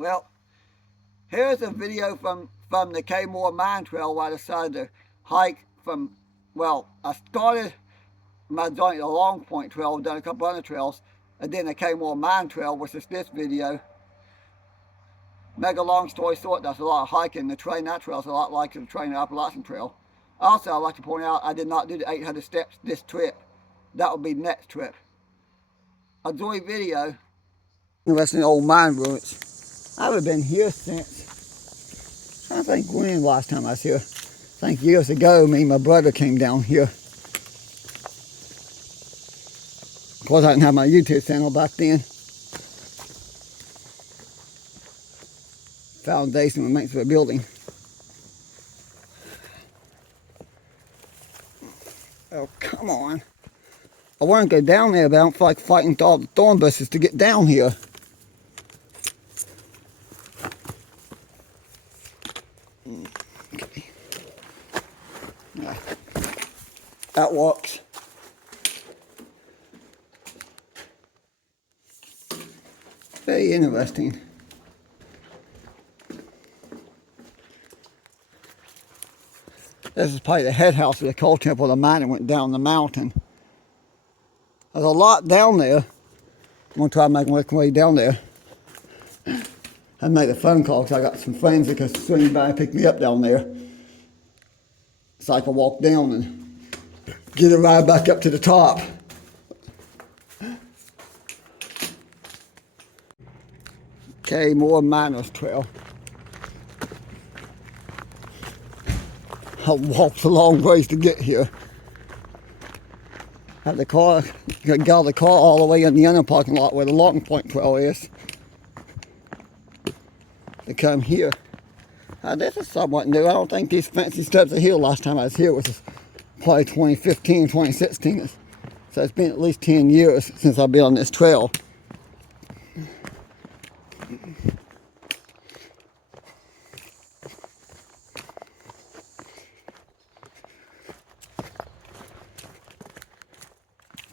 Well, here's a video from the Kaymore Mine Trail where I decided to hike from, well, I started my journey the Long Point Trail, done a couple other trails, and then the Kaymore Mine Trail, which is this video. Make a long story short, that's a lot of hiking. The train that trail is a lot like the train the Appalachian Trail. Also, I'd like to point out I did not do the 800 steps this trip. That will be next trip. Enjoy video. Interesting old mine ruins. I haven't been here since, I think when last time I was here. I think years ago, me and my brother came down here. Of course, I didn't have my YouTube channel back then. Foundation remains of a building. Oh, come on. I want to go down there, but I don't feel like fighting all the thorn bushes to get down here. Okay. Yeah. That works. Very interesting. This is probably the head house of the coal temple of the mine that went down the mountain. There's a lot down there. I'm going to try to make my way down there. I made a phone call because I got some friends that could swing by and pick me up down there. So I could walk down and get a ride back up to the top. Okay, more miners trail. I walked a long ways to get here. Had the car, got the car all the way in the other parking lot where the Long Point Trail is. To come here. This is somewhat new. I don't think these fancy steps are here last time I was here, which is probably 2015, 2016. So it's been at least 10 years since I've been on this trail.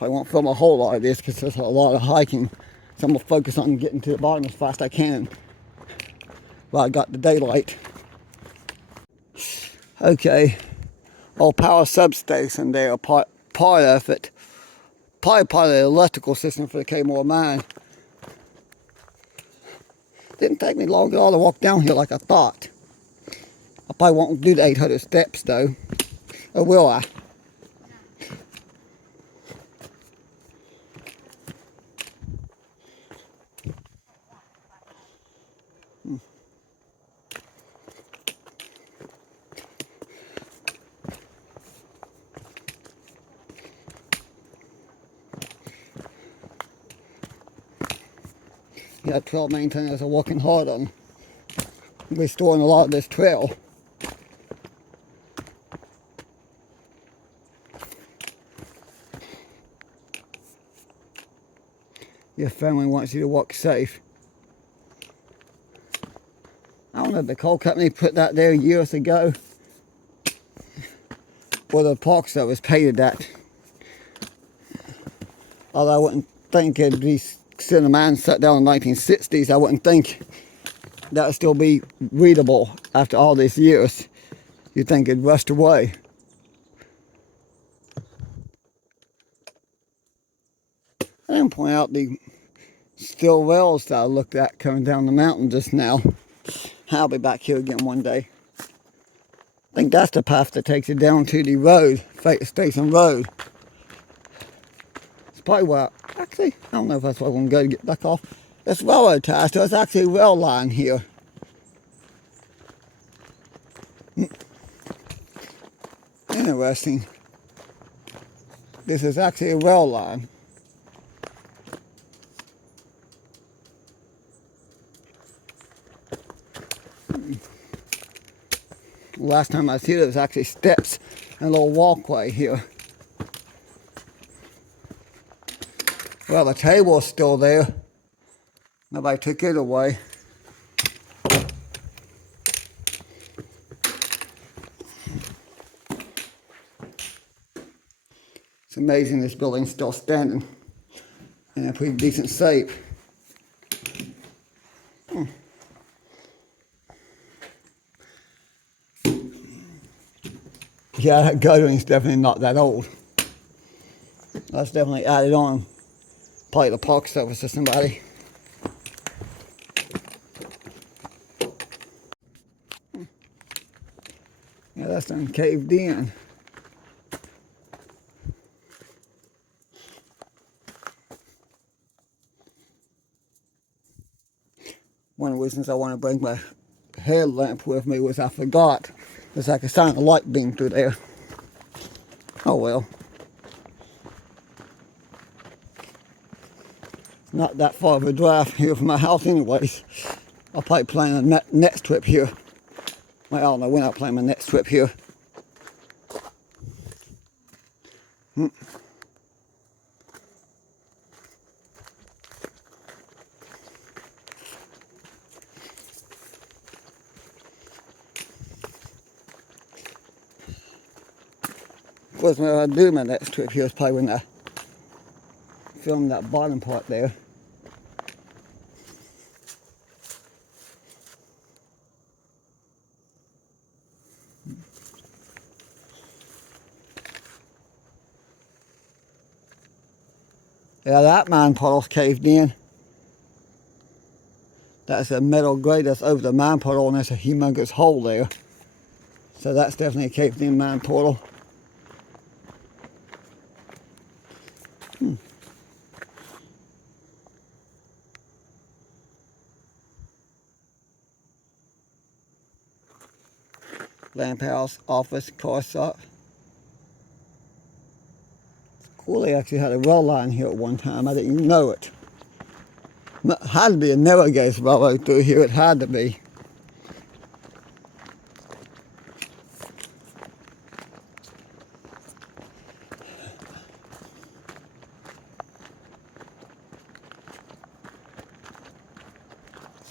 I won't film a whole lot of this because there's a lot of hiking. So I'm going to focus on getting to the bottom as fast as I can while I got the daylight. Okay, old power substation there, part of it. Probably part of the electrical system for the Kaymore mine. Didn't take me long at all to walk down here like I thought. I probably won't do the 800 steps though. Or will I? Yeah, trail maintainers are working hard on restoring a lot of this trail. Your family wants you to walk safe. I don't know if the coal company put that there years ago, or the park service painted that. Although I wouldn't think it'd be sitting a mine shut down in the 1960s, I wouldn't think that would still be readable after all these years. You'd think it'd rust away. I didn't point out the steel rails that I looked at coming down the mountain just now. I'll be back here again one day. I think that's the path that takes you down to the road, Freight Station Road. It's probably where, actually, I don't know if that's where I'm going to go to get back off. It's railroad ties, so it's actually a rail line here. Interesting. This is actually a rail line. Last time I was here, there was actually steps and a little walkway here. Well, the table's still there. Nobody took it away. It's amazing this building's still standing in a pretty decent shape. Yeah, that guttering's definitely not that old. That's definitely added on. Probably the park service to somebody. Yeah, that's done caved in. One of the reasons I want to bring my headlamp with me was I forgot. It's like I shine a light beam through there. Oh well. It's not that far of a drive here from my house anyways. I'll probably plan a next trip here. Well, I don't know when I'll plan my next trip here. Of course, when I do my next trip here is probably when I film that bottom part there. Yeah, that mine portal's caved in. That's a metal grate that's over the mine portal, and there's a humongous hole there. So that's definitely a caved in mine portal. Lamp house, office, car shop. Cool, they actually had a rail line here at one time. I didn't even know it. It had to be a narrow gauge railroad through here. It had to be.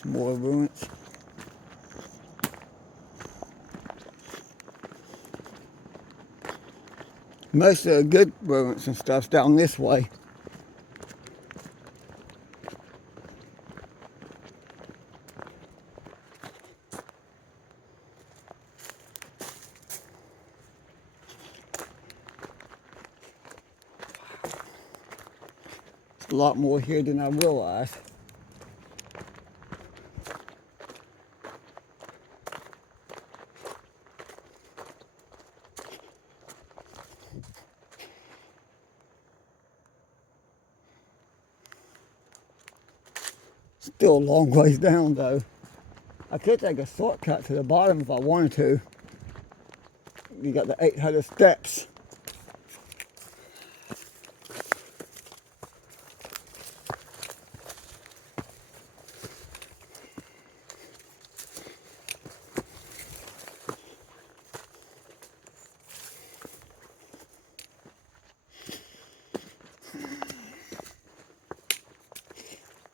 Some more ruins. Most of the good ruins and stuff's down this way. There's a lot more here than I realized. Still a long ways down though. I could take a shortcut to the bottom if I wanted to. You got the 800 steps.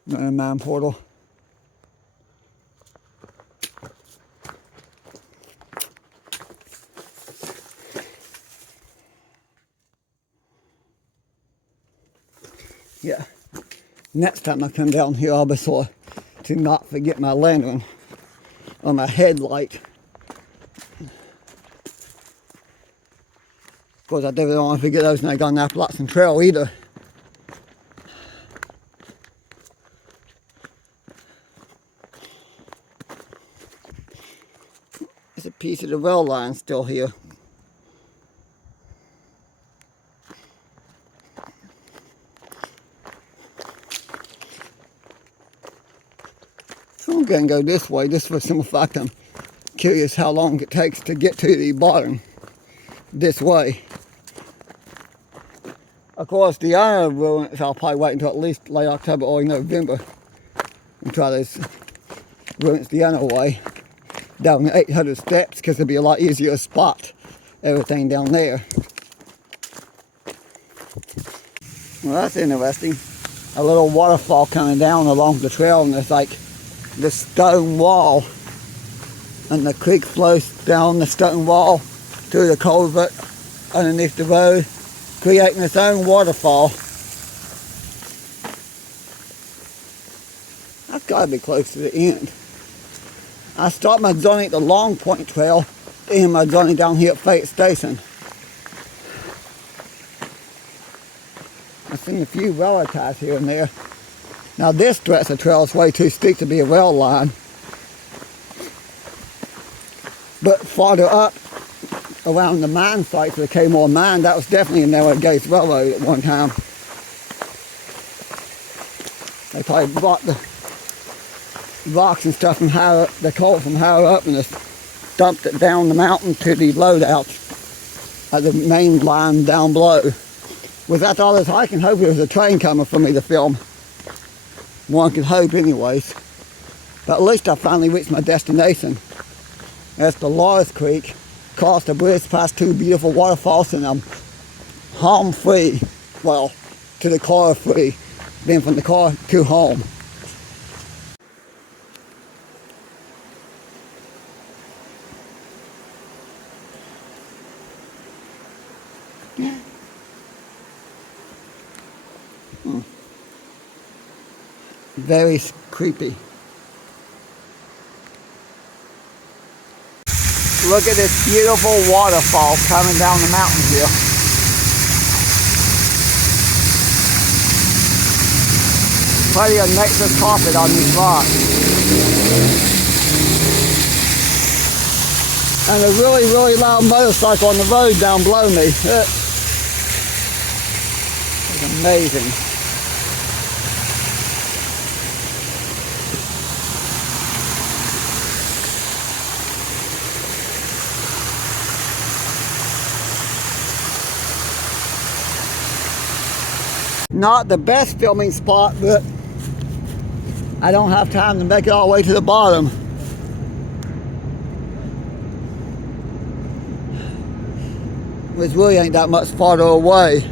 Another mine portal. Yeah. Next time I come down here, I'll be sure to not forget my lantern or my headlight. Of course, I definitely don't want to forget those when I go on the Appalachian Trail either. There's a piece of the rail line still here. So I'm going to go this way just for some fact I'm curious how long it takes to get to the bottom this way. Of course, the other ruins I'll probably wait until at least late October or November and try those ruins the other way down the 800 steps because it'll be a lot easier to spot everything down there. Well, that's interesting. A little waterfall coming down along the trail, and there's like this stone wall, and the creek flows down the stone wall through the culvert underneath the road, creating its own waterfall. That's got to be close to the end. I stopped my journey at the Long Point Trail in my journey down here at Fate Station. I've seen a few railroad ties here and there. Now this stretch of trail is way too steep to be a rail line. But farther up around the mine site for the Kaymore mine, that was definitely a narrow gauge railroad at one time. They probably brought the rocks and stuff from higher up, the coal from higher up, and just dumped it down the mountain to the loadouts at the main line down below. Without all this hiking, hope there was a train coming for me to film. One could hope anyways. But at least I finally reached my destination. That's the Lawrence Creek. Crossed the bridge past two beautiful waterfalls, and I'm home free. Well, to the car free. Then from the car to home. Very creepy. Look at this beautiful waterfall coming down the mountain here. Plenty of nature's carpet on these rocks. And a really, really loud motorcycle on the road down below me. It's amazing. Not the best filming spot, but I don't have time to make it all the way to the bottom. Which really ain't that much farther away.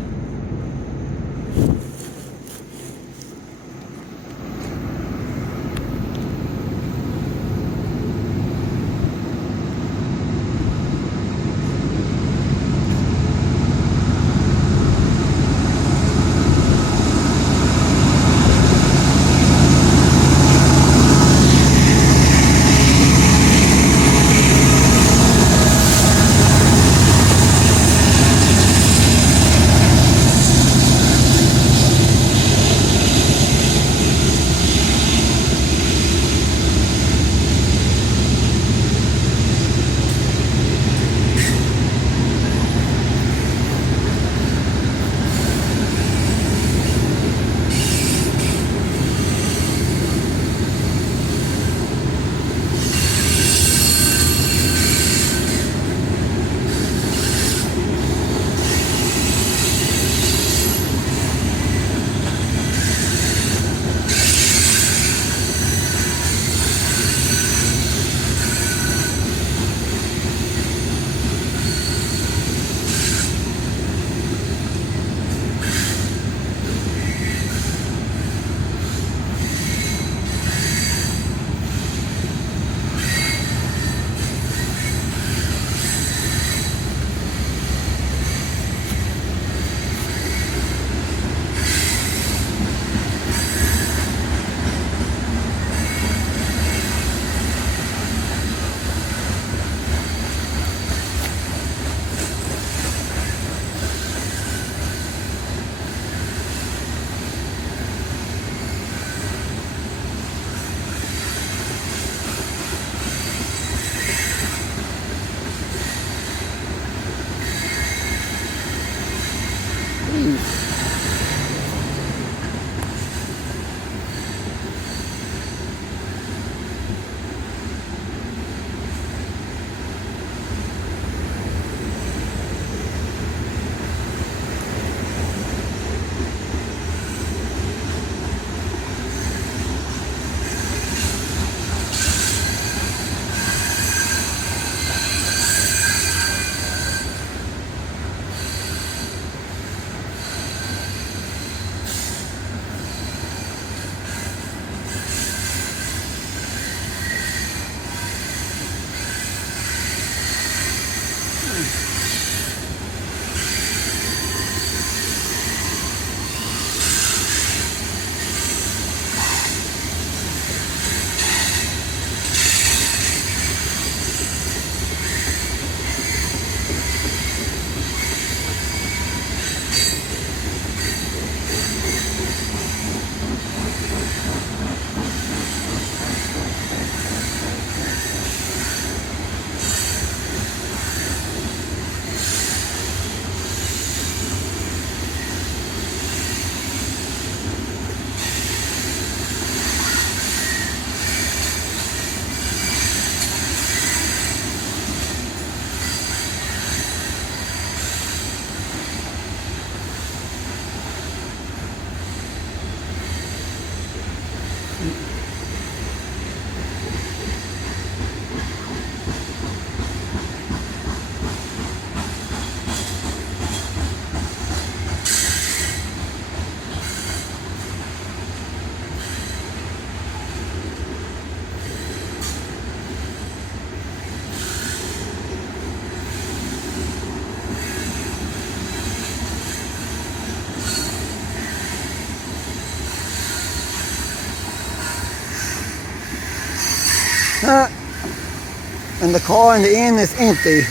And the car in the end is empty.